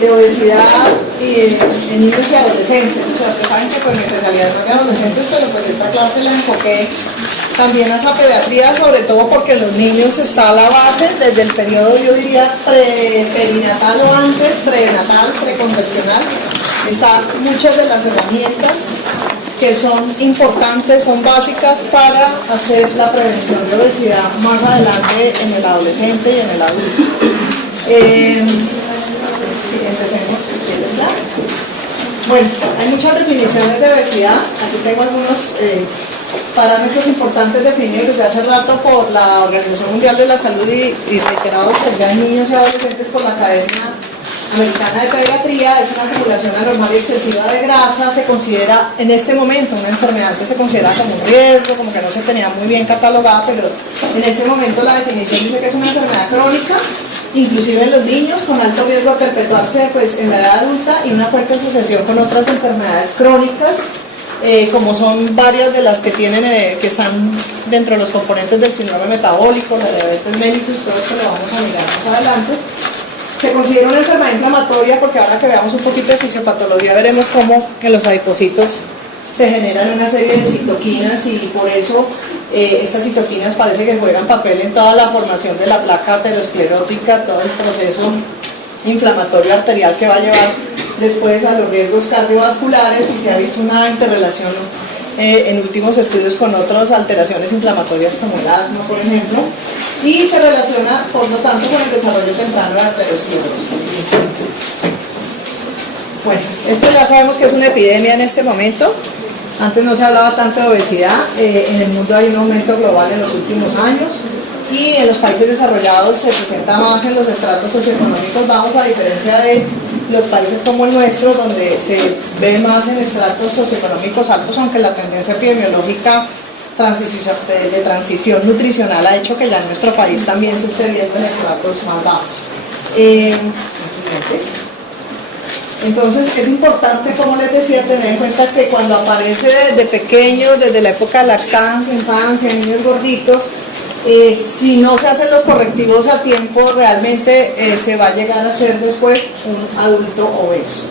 de obesidad en niños y adolescentes. O sea, ustedes saben que pues mi especialidad es de adolescentes, pero pues esta clase la enfoqué también a esa pediatría, sobre todo porque en los niños está la base desde el periodo, yo diría, perinatal o antes, prenatal, preconcepcional. Están muchas de las herramientas que son importantes, son básicas para hacer la prevención de obesidad más adelante en el adolescente y en el adulto. Sí, empecemos si quieres, ¿verdad? Bueno, hay muchas definiciones de obesidad. Aquí tengo algunos parámetros importantes definidos desde hace rato por la Organización Mundial de la Salud y reiterados ya en niños y adolescentes por la Academia Americana de Pediatría. Es una acumulación anormal y excesiva de grasa. Se considera en este momento una enfermedad que se considera como un riesgo, como que no se tenía muy bien catalogada, pero en este momento la definición dice que es una enfermedad crónica, inclusive en los niños, con alto riesgo de perpetuarse pues, en la edad adulta y una fuerte asociación con otras enfermedades crónicas, como son varias de las que tienen, que están dentro de los componentes del síndrome metabólico, la diabetes mellitus, todo esto lo vamos a mirar más adelante. Se considera una enfermedad inflamatoria porque ahora que veamos un poquito de fisiopatología veremos cómo en los adipocitos se generan una serie de citoquinas y por eso estas citoquinas parece que juegan papel en toda la formación de la placa aterosclerótica, todo el proceso inflamatorio arterial que va a llevar después a los riesgos cardiovasculares, y se ha visto una interrelación en últimos estudios con otras alteraciones inflamatorias como el asma, por ejemplo, y se relaciona por lo tanto con el desarrollo temprano de arteriosclerosis. Bueno, esto ya sabemos que es una epidemia en este momento. Antes no se hablaba tanto de obesidad. En el mundo hay un aumento global en los últimos años y en los países desarrollados se presenta más en los estratos socioeconómicos bajos, a diferencia de los países como el nuestro, donde se ve más en estratos socioeconómicos altos, aunque la tendencia epidemiológica de transición nutricional ha hecho que ya en nuestro país también se esté viendo en estratos más bajos. Entonces es importante, como les decía, tener en cuenta que cuando aparece desde pequeños, desde la época de lactancia, infancia, niños gorditos, si no se hacen los correctivos a tiempo, realmente se va a llegar a ser después un adulto obeso.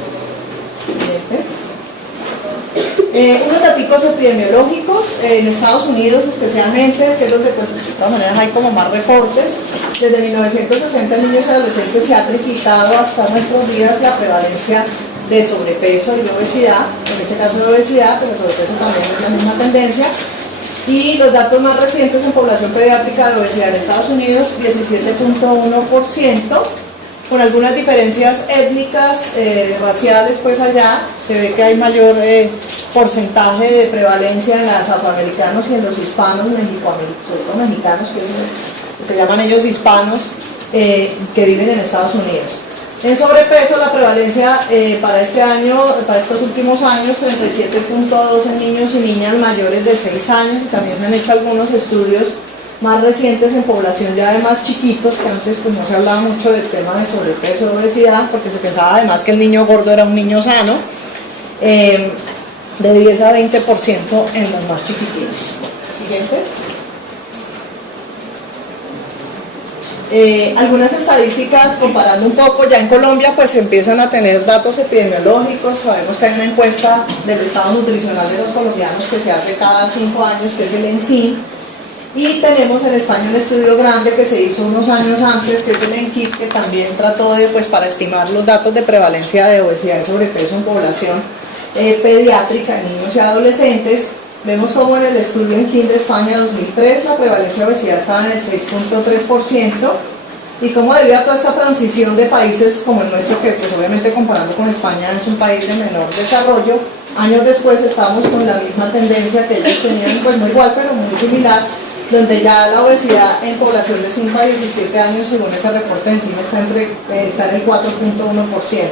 Unos datos epidemiológicos en Estados Unidos especialmente, que es donde pues de todas maneras hay como más reportes. Desde 1960 en niños y adolescentes se ha triplicado hasta nuestros días la prevalencia de sobrepeso y de obesidad, en este caso de obesidad, pero sobrepeso también es la misma tendencia. Y los datos más recientes en población pediátrica de obesidad en Estados Unidos, 17.1%, con algunas diferencias étnicas, raciales, pues allá se ve que hay mayor porcentaje de prevalencia en los afroamericanos y en los hispanos, sobre todo mexicanos, que es lo que llaman ellos hispanos, que viven en Estados Unidos. En sobrepeso, la prevalencia para este año, para estos últimos años, 37.2 en niños y niñas mayores de 6 años. También se han hecho algunos estudios más recientes en población ya de más chiquitos, que antes pues no se hablaba mucho del tema de sobrepeso o obesidad, porque se pensaba además que el niño gordo era un niño sano, de 10 a 20% en los más chiquititos. Siguiente. Algunas estadísticas comparando un poco, ya en Colombia pues empiezan a tener datos epidemiológicos. Sabemos que hay una encuesta del estado nutricional de los colombianos que se hace cada 5 años, que es el ENSIN, y tenemos en España un estudio grande que se hizo unos años antes, que es el ENKID, que también trató de, pues, para estimar los datos de prevalencia de obesidad y sobrepeso en población pediátrica, en niños y adolescentes. Vemos como en el estudio ENKID de España 2003 la prevalencia de obesidad estaba en el 6.3%, y como debido a toda esta transición de países como el nuestro, que pues obviamente comparando con España es un país de menor desarrollo, años después estamos con la misma tendencia que ellos tenían, pues no igual pero muy similar, donde ya la obesidad en población de 5 a 17 años, según ese reporte encima, está en el 4.1%.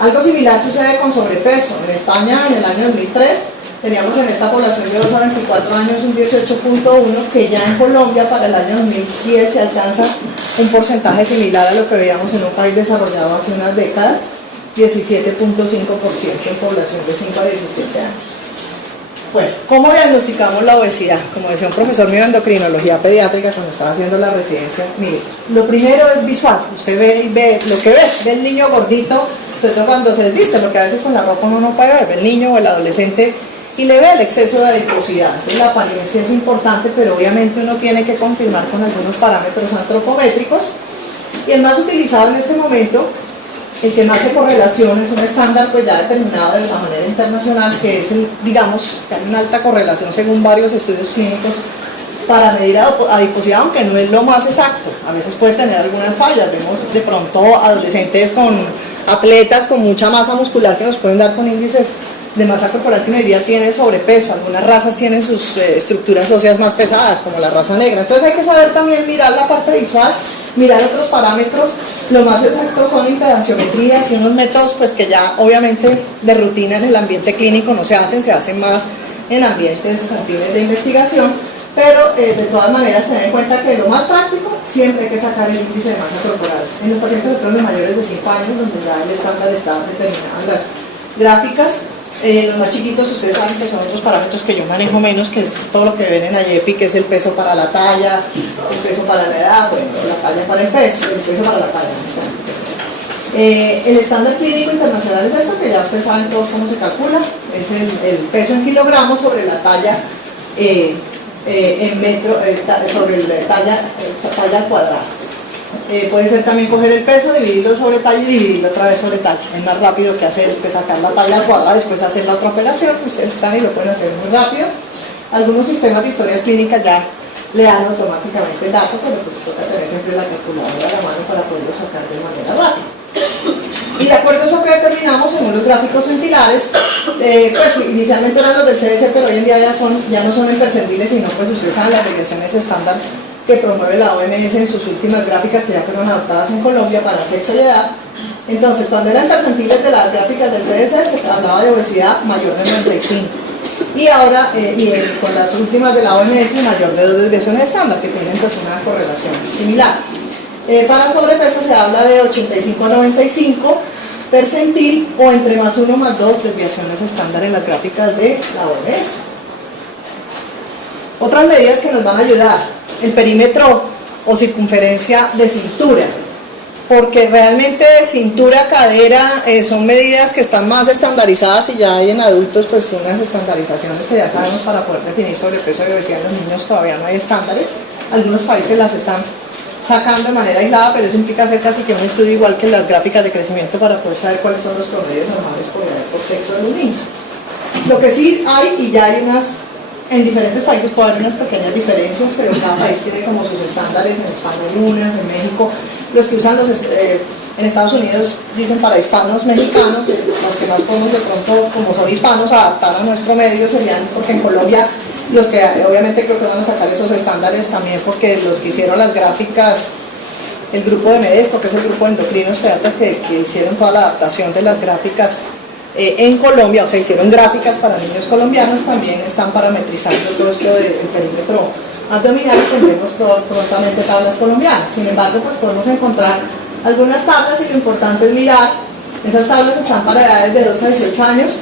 Algo similar sucede con sobrepeso. En España, en el año 2003, teníamos en esta población de 2 a 24 años un 18.1%, que ya en Colombia para el año 2010 se alcanza un porcentaje similar a lo que veíamos en un país desarrollado hace unas décadas, 17.5% en población de 5 a 17 años. Bueno, ¿cómo diagnosticamos la obesidad? Como decía un profesor mío de endocrinología pediátrica cuando estaba haciendo la residencia, mire, lo primero es visual, usted ve lo que ve el niño gordito, sobre todo cuando se desviste, porque a veces con la ropa uno no puede ver, ve el niño o el adolescente y le ve el exceso de adiposidad. Entonces la apariencia es importante, pero obviamente uno tiene que confirmar con algunos parámetros antropométricos, y el más utilizado en este momento, el que más se correlaciona, es un estándar pues ya determinado de la manera internacional, que es digamos, que hay una alta correlación según varios estudios clínicos para medir adiposidad, aunque no es lo más exacto, a veces puede tener algunas fallas. Vemos de pronto adolescentes con atletas con mucha masa muscular que nos pueden dar con índices de masa corporal que hoy día tiene sobrepeso. Algunas razas tienen sus estructuras óseas más pesadas, como la raza negra. Entonces hay que saber también mirar la parte visual, mirar otros parámetros. Lo más exactos son impedanciometrías y unos métodos pues que ya obviamente de rutina en el ambiente clínico no se hacen más en ambientes con fines de investigación, pero de todas maneras tener en cuenta que lo más práctico siempre hay que sacar el índice de masa corporal. En los pacientes de mayores de 5 años, donde ya el estándar está determinado en las gráficas. Los más chiquitos, ustedes saben que son otros parámetros que yo manejo menos, que es todo lo que ven en AYEPI, que es el peso para la talla, el peso para la edad, bueno, la talla para el peso para la talla. El estándar clínico internacional es esto, que ya ustedes saben todos cómo se calcula, es el peso en kilogramos sobre la talla en metro, sobre la talla al cuadrado. Puede ser también coger el peso, dividirlo sobre talla y dividirlo otra vez sobre talla. Es más rápido que sacar la talla al cuadrado y después hacer la otra operación. Ustedes están y lo pueden hacer muy rápido. Algunos sistemas de historias clínicas ya le dan automáticamente el dato, pero pues toca tener siempre la calculadora a la mano para poderlo sacar de manera rápida. Y de acuerdo a eso que determinamos según los gráficos centilares, pues inicialmente eran los del CDC, pero hoy en día ya no son en percentiles, sino pues ustedes saben las regresiones estándar que promueve la OMS en sus últimas gráficas que ya fueron adoptadas en Colombia para sexo y edad. Entonces, cuando eran percentiles de las gráficas del CDC, se hablaba de obesidad mayor de 95. Y ahora, con las últimas de la OMS, mayor de 2 desviaciones estándar, que tienen pues una correlación similar. Para sobrepeso se habla de 85-95 percentil o entre más 1 más 2 desviaciones estándar en las gráficas de la OMS. Otras medidas que nos van a ayudar: el perímetro o circunferencia de cintura, porque realmente cintura, cadera son medidas que están más estandarizadas, y ya hay en adultos pues unas estandarizaciones que ya sabemos para poder definir sobrepeso y obesidad. En los niños todavía no hay estándares, algunos países las están sacando de manera aislada, pero eso implica hacer casi que un estudio igual que las gráficas de crecimiento para poder saber cuáles son los promedios normales por sexo de los niños. Lo que sí hay, y ya hay en diferentes países puede haber unas pequeñas diferencias, pero cada país tiene como sus estándares. En España hay unas, en México, los que usan en Estados Unidos dicen para hispanos mexicanos, los que más podemos de pronto, como son hispanos, adaptar a nuestro medio serían, porque en Colombia los que obviamente creo que van a sacar esos estándares también, porque los que hicieron las gráficas, el grupo de MEDESCO, que es el grupo de endocrinos pediatras que hicieron toda la adaptación de las gráficas en Colombia, o sea, hicieron gráficas para niños colombianos, también están parametrizando todo esto del perímetro abdominal, y tendremos prontamente tablas colombianas. Sin embargo, pues podemos encontrar algunas tablas, y lo importante es mirar, esas tablas están para edades de 2 a 18 años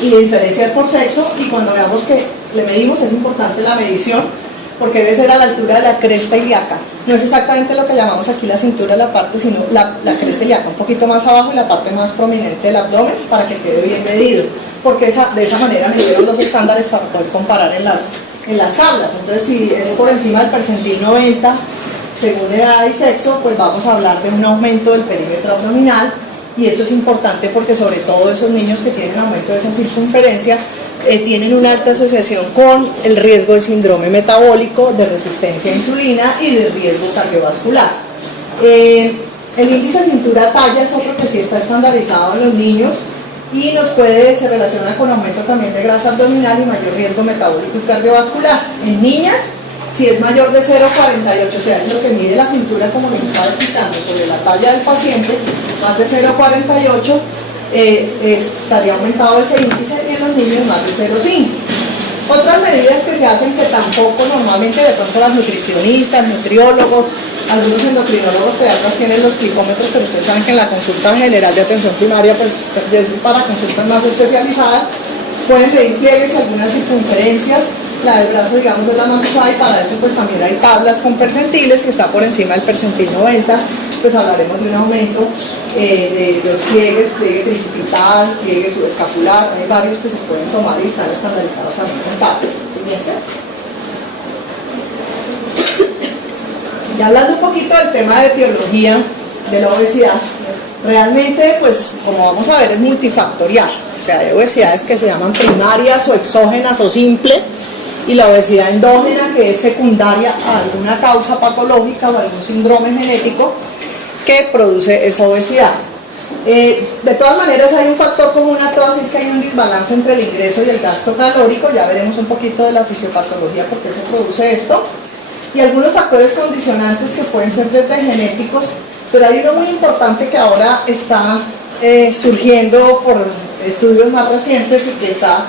y de diferencias por sexo, y cuando veamos que le medimos es importante la medición, porque debe ser a la altura de la cresta ilíaca. No es exactamente lo que llamamos aquí la cintura de la parte, sino la cresta ilíaca, un poquito más abajo y la parte más prominente del abdomen, para que quede bien medido, porque de esa manera midieron los estándares para poder comparar en las tablas. Entonces, si es por encima del percentil 90, según edad y sexo, pues vamos a hablar de un aumento del perímetro abdominal, y eso es importante porque sobre todo esos niños que tienen aumento de esa circunferencia tienen una alta asociación con el riesgo de síndrome metabólico, de resistencia a insulina y de riesgo cardiovascular. El índice cintura-talla es otro que sí está estandarizado en los niños y se relaciona con aumento también de grasa abdominal y mayor riesgo metabólico y cardiovascular. En niñas, si es mayor de 0,48, o sea, es lo que mide la cintura, como les estaba explicando, sobre la talla del paciente, más de 0,48, estaría aumentado ese índice, y en los niños más de 0,5. Otras medidas que se hacen, que tampoco normalmente de pronto las nutricionistas, nutriólogos, algunos endocrinólogos pediatras tienen los glicómetros, pero ustedes saben que en la consulta general de atención primaria pues es para consultas más especializadas. pueden pedir pliegues y algunas circunferencias. La del brazo, digamos, es la más usada, y para eso pues también hay tablas con percentiles. Si está por encima del percentil 90, pues hablaremos de un aumento de los pliegues, pliegue tricipital, pliegue subescapular. Hay varios que se pueden tomar y están estandarizados también con tablas. Siguiente. Y hablando un poquito del tema de etiología de la obesidad, realmente, pues, como vamos a ver, es multifactorial. O sea, hay obesidades que se llaman primarias o exógenas o simple, y la obesidad endógena, que es secundaria a alguna causa patológica o algún síndrome genético que produce esa obesidad. De todas maneras, hay un factor común a todas, y es que hay un desbalance entre el ingreso y el gasto calórico. Ya veremos un poquito de la fisiopatología, por qué se produce esto, y algunos factores condicionantes que pueden ser desde genéticos, pero hay uno muy importante que ahora está surgiendo por estudios más recientes, y que está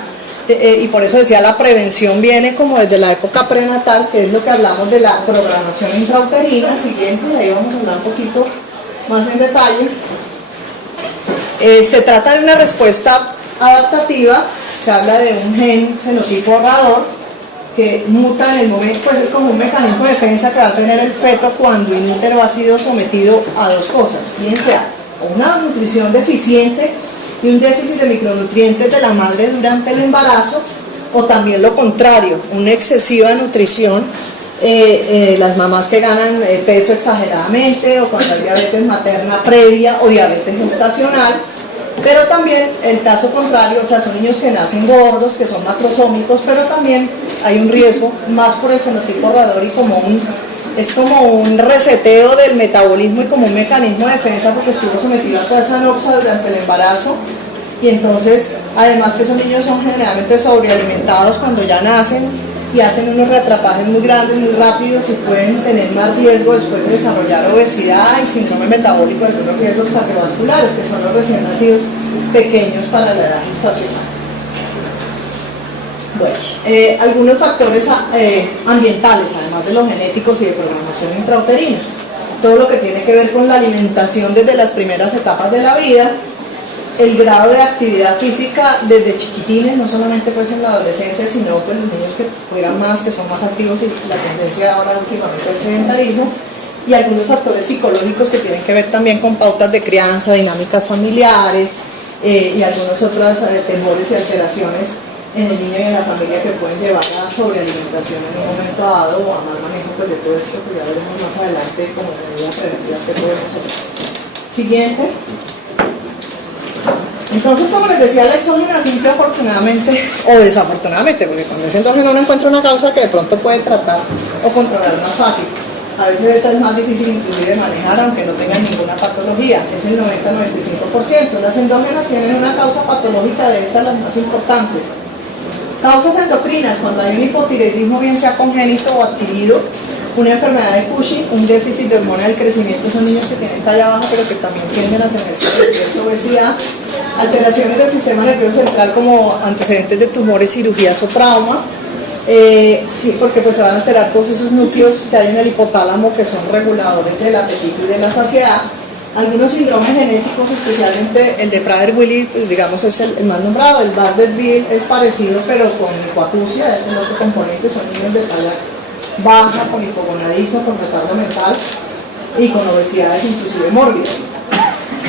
y por eso decía, la prevención viene como desde la época prenatal, que es lo que hablamos de la programación intrauterina. Siguiente, ahí vamos a hablar un poquito más en detalle. Se trata de una respuesta adaptativa. Se habla de un fenotipo ahorrador que muta en el momento, pues es como un mecanismo de defensa que va a tener el feto cuando in útero ha sido sometido a dos cosas, bien sea una nutrición deficiente y un déficit de micronutrientes de la madre durante el embarazo, o también lo contrario, una excesiva nutrición, las mamás que ganan peso exageradamente, o cuando hay diabetes materna previa o diabetes gestacional. Pero también el caso contrario, o sea, son niños que nacen gordos, que son macrosómicos, pero también hay un riesgo más por el fenotipo ahorrador, y es como un reseteo del metabolismo y como un mecanismo de defensa, porque estuvo sometido a toda esa noxa durante el embarazo. Y entonces, además que esos niños son generalmente sobrealimentados cuando ya nacen, y hacen unos reatrapajes muy grandes, muy rápidos, y pueden tener más riesgo después de desarrollar obesidad y síndrome metabólico, de algunos riesgos cardiovasculares, que son los recién nacidos pequeños para la edad gestacional. Bueno, algunos factores ambientales, además de los genéticos y de programación intrauterina. Todo lo que tiene que ver con la alimentación desde las primeras etapas de la vida, el grado de actividad física desde chiquitines, no solamente pues en la adolescencia, sino pues los niños que juegan más, que son más activos, y la tendencia ahora últimamente al sedentarismo, y algunos factores psicológicos que tienen que ver también con pautas de crianza, dinámicas familiares, y algunos otros temores y alteraciones en el niño y en la familia que pueden llevar a sobrealimentación en un momento dado, o a mal manejo pues, de todo esto, que ya veremos más adelante como medidas preventivas que podemos hacer. Siguiente. Entonces, como les decía, la exógena simple, afortunadamente o desafortunadamente, porque cuando es endógeno uno encuentra una causa que de pronto puede tratar o controlar más fácil. A veces esta es más difícil inclusive de manejar, aunque no tenga ninguna patología, es el 90-95%. Las endógenas tienen una causa patológica, de estas las más importantes. Causas endocrinas, cuando hay un hipotiroidismo, bien sea congénito o adquirido, una enfermedad de Cushing, un déficit de hormona del crecimiento, son niños que tienen talla baja pero que también tienden a tener sobrepeso, obesidad, alteraciones del sistema nervioso central como antecedentes de tumores, cirugías o trauma, sí, porque pues se van a alterar todos esos núcleos que hay en el hipotálamo, que son reguladores del apetito y de la saciedad. Algunos síndromes genéticos, especialmente el de Prader-Willi, pues, digamos es el más nombrado. El Bardet-Biedl es parecido, pero con hipoacusia, es el otro componente, son niños de talla baja, con hipogonadismo, con retardo mental y con obesidades inclusive mórbidas.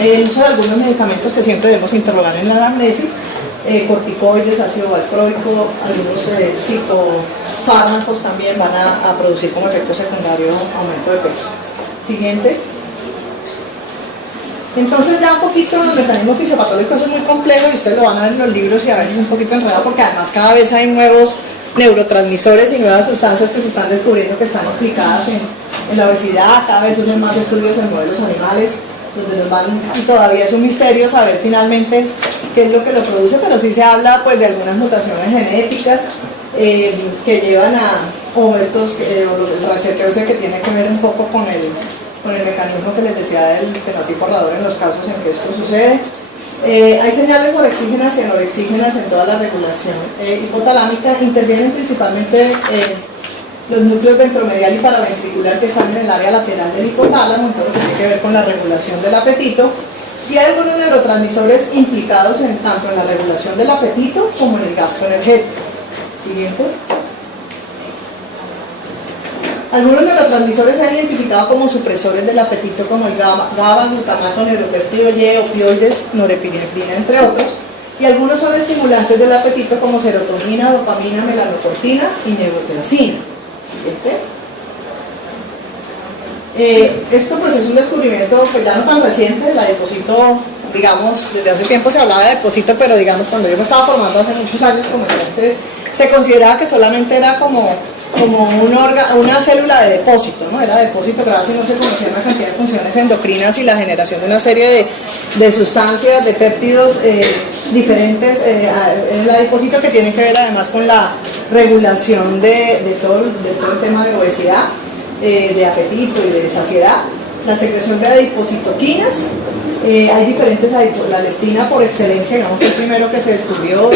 El uso de algunos medicamentos que siempre debemos interrogar en la anamnesis, corticoides, ácido valproico, algunos citofármacos también van a producir como efecto secundario aumento de peso. Siguiente. Entonces ya un poquito los mecanismos fisiopatológicos son muy complejos, y ustedes lo van a ver en los libros, y a veces un poquito enredado, porque además cada vez hay nuevos neurotransmisores y nuevas sustancias que se están descubriendo que están implicadas en la obesidad. Cada vez surgen más estudios en modelos animales, donde nos van, y todavía es un misterio saber finalmente qué es lo que lo produce, pero sí se habla pues de algunas mutaciones genéticas que llevan o el reseteo que tiene que ver un poco con el mecanismo que les decía del fenotipo ahorrador en los casos en que esto sucede. Hay señales orexígenas y anorexígenas en toda la regulación hipotalámica. Intervienen principalmente los núcleos ventromedial y paraventricular, que están en el área lateral del hipotálamo, en todo lo que tiene que ver con la regulación del apetito. Y hay algunos neurotransmisores implicados tanto en la regulación del apetito como en el gasto energético. Siguiente. Algunos neurotransmisores se han identificado como supresores del apetito, como el GABA, glutamato, neuropéptido Y, opioides, norepinefrina, entre otros. Y algunos son estimulantes del apetito, como serotonina, dopamina, melanocortina y neurotransina. Siguiente. Esto pues es un descubrimiento pues ya no tan reciente. La adipocito, digamos, desde hace tiempo se hablaba de adipocito, pero digamos cuando yo me estaba formando hace muchos años como entonces, se consideraba que solamente era como una célula de depósito, ¿no? Era depósito gracias, no se conocía una cantidad de funciones endocrinas y la generación de una serie de sustancias, de péptidos diferentes en el adipocito, que tienen que ver además con la regulación de todo el tema de obesidad, de apetito y de saciedad, la secreción de adipocitoquinas. Hay diferentes, la leptina por excelencia, digamos que el primero que se descubrió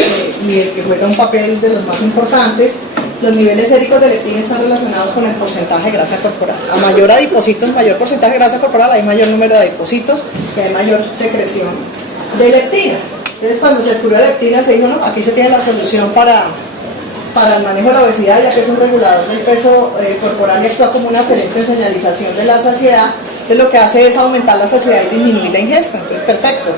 y el que juega un papel de los más importantes. Los niveles séricos de leptina están relacionados con el porcentaje de grasa corporal. A mayor adipocitos, mayor porcentaje de grasa corporal, hay mayor número de adipocitos y hay mayor secreción de leptina. Entonces cuando se descubrió la leptina se dijo, no, aquí se tiene la solución para el manejo de la obesidad, ya que es un regulador del peso corporal y actúa como una diferente señalización de la saciedad. Entonces lo que hace es aumentar la saciedad y disminuir la ingesta. Entonces perfecto,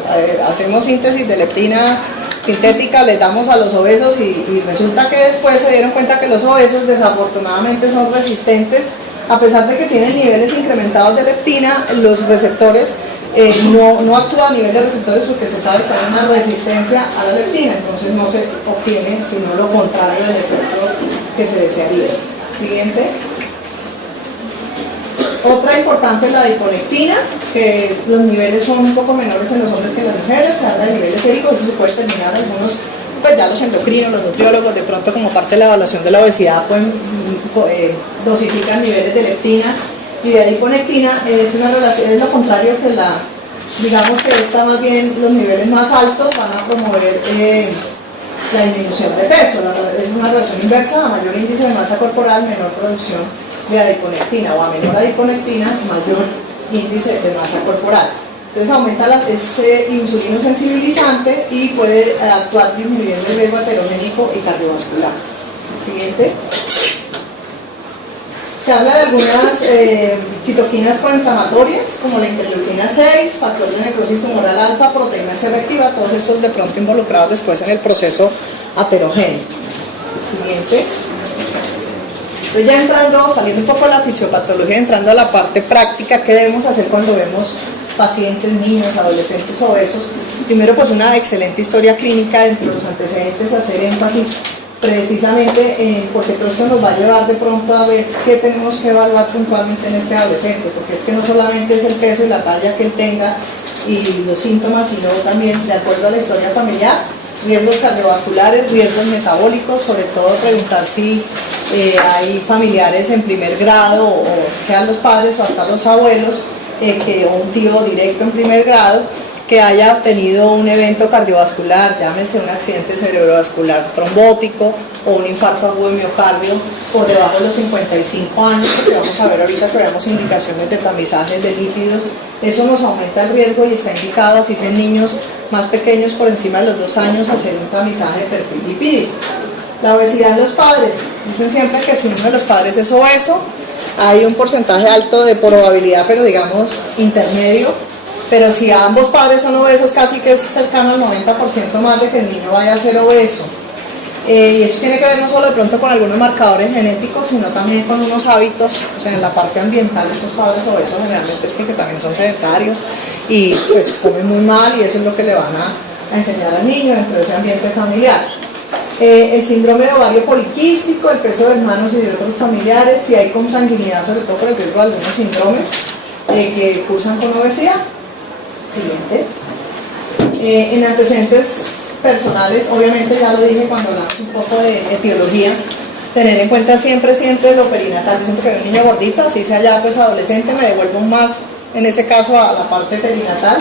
hacemos síntesis de leptina sintética, les damos a los obesos y resulta que después se dieron cuenta que los obesos desafortunadamente son resistentes, a pesar de que tienen niveles incrementados de leptina, los receptores no actúa a nivel de receptores porque se sabe que hay una resistencia a la leptina, entonces no se obtiene sino lo contrario del efecto que se desearía. Siguiente. Otra importante es la adiponectina, que los niveles son un poco menores en los hombres que en las mujeres, se habla de niveles séricos, eso se puede determinar algunos, pues ya los endocrinos, los nutriólogos, de pronto como parte de la evaluación de la obesidad, dosifican niveles de leptina y de adiponectina. Es una relación, es lo contrario que digamos que esta más bien, los niveles más altos van a promover la disminución de peso, es una relación inversa, a mayor índice de masa corporal, menor producción de adiponectina, o a menor adiponectina, mayor índice de masa corporal. Entonces aumenta ese insulino sensibilizante y puede actuar disminuyendo el riesgo aterogénico y cardiovascular. Siguiente. Se habla de algunas citoquinas proinflamatorias, como la interleuquina 6, factor de necrosis tumoral alfa, proteína C reactiva, todos estos de pronto involucrados después en el proceso aterogénico. Siguiente. Entonces ya entrando, saliendo un poco de la fisiopatología, entrando a la parte práctica, ¿qué debemos hacer cuando vemos pacientes, niños, adolescentes obesos? Primero, pues una excelente historia clínica entre los antecedentes, hacer énfasis precisamente porque todo esto nos va a llevar de pronto a ver qué tenemos que evaluar puntualmente en este adolescente, porque es que no solamente es el peso y la talla que él tenga y los síntomas, sino también, de acuerdo a la historia familiar, riesgos cardiovasculares, riesgos metabólicos, sobre todo preguntar si hay familiares en primer grado o quedan los padres o hasta los abuelos, o un tío directo en primer grado que haya tenido un evento cardiovascular, llámese un accidente cerebrovascular trombótico o un infarto agudo de miocardio por debajo de los 55 años, porque vamos a ver ahorita que veamos indicaciones de tamizajes de lípidos. Eso nos aumenta el riesgo y está indicado, así en niños más pequeños por encima de los 2 años, hacer un tamizaje de perfil lipídico. La obesidad en los padres, dicen siempre que si uno de los padres es obeso, hay un porcentaje alto de probabilidad, pero digamos intermedio, pero si ambos padres son obesos, casi que es cercano al 90% más de que el niño vaya a ser obeso. Y eso tiene que ver no solo de pronto con algunos marcadores genéticos, sino también con unos hábitos, o sea, en la parte ambiental. Estos padres obesos generalmente es porque también son sedentarios y pues comen muy mal, y eso es lo que le van a enseñar al niño dentro de ese ambiente familiar. El síndrome de ovario poliquístico, el peso de hermanos y de otros familiares, si hay consanguinidad, sobre todo por el riesgo de algunos síndromes que cursan con obesidad. Siguiente. En antecedentes personales, obviamente ya lo dije cuando hablamos un poco de etiología, tener en cuenta siempre lo perinatal, porque un niño gordito, así sea ya pues adolescente, me devuelvo más en ese caso a la parte perinatal,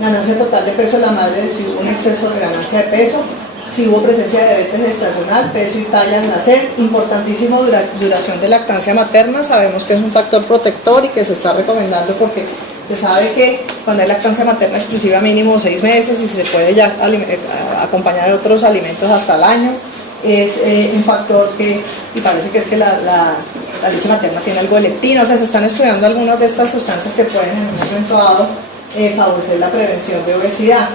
ganancia total de peso de la madre si hubo un exceso de ganancia de peso, si hubo presencia de diabetes gestacional, peso y talla al nacer, importantísimo duración de lactancia materna, sabemos que es un factor protector y que se está recomendando porque Se sabe que cuando hay lactancia materna exclusiva mínimo 6 meses y se puede ya acompañar de otros alimentos hasta el año, es un factor que, y parece que es que la leche materna tiene algo de leptina, o sea, se están estudiando algunas de estas sustancias que pueden en un momento dado favorecer la prevención de obesidad.